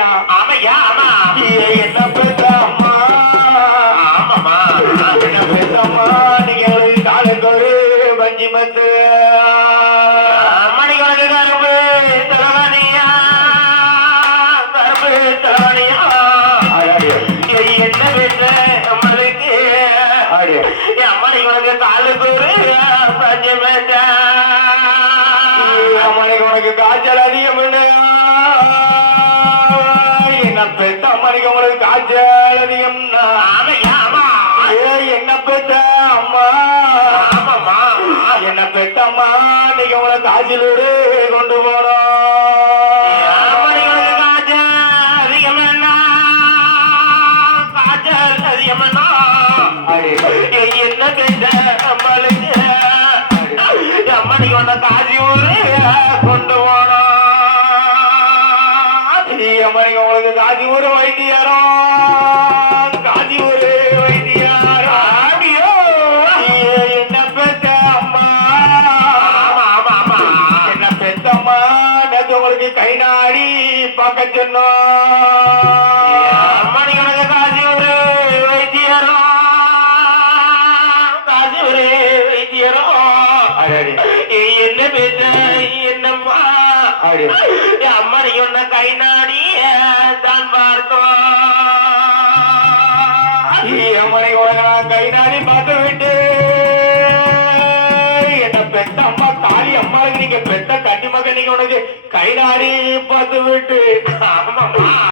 தலைவாணியா ஆமையா? ஆமா. என்ன பெத்த அம்மா ஆமாமா என்ன பெத்த அம்மா நீங்க ஒரு பஞ்சி மத்து மணிகளுக்கு கரும்பு தலைவனியா ஆமையா ஆமா என்ன பெத்த அம்மா. என்ன பெத்த அம்மா நீங்க உங்களை காய்ச்சலோடு கொண்டு போனோம் என்ன பேச நம்மளுக்கு அம்மணி கொண்ட காசி ஊரு கொண்டு போனோம் அம்மனுக்கு உங்களுக்கு காஞ்சி ஊர் வைத்தியாரம் காஞ்சி ஊர் அம்மா? கை நாடி பார்க்க சொன்னோம் வைத்தியரோ? வைத்தியரோ? என்ன பேச என்னம்மா? அடி. அம்மணி கொண்ட கை நாடி அம்மனை உலக நான் கை நாடி பார்த்து விட்டு. என்ன பெத்த அம்மா தாலி அம்மாவுக்கு நீங்க பெத்த கட்டி மகன் நீங்க உனக்கு கை நாடி பார்த்து விட்டு.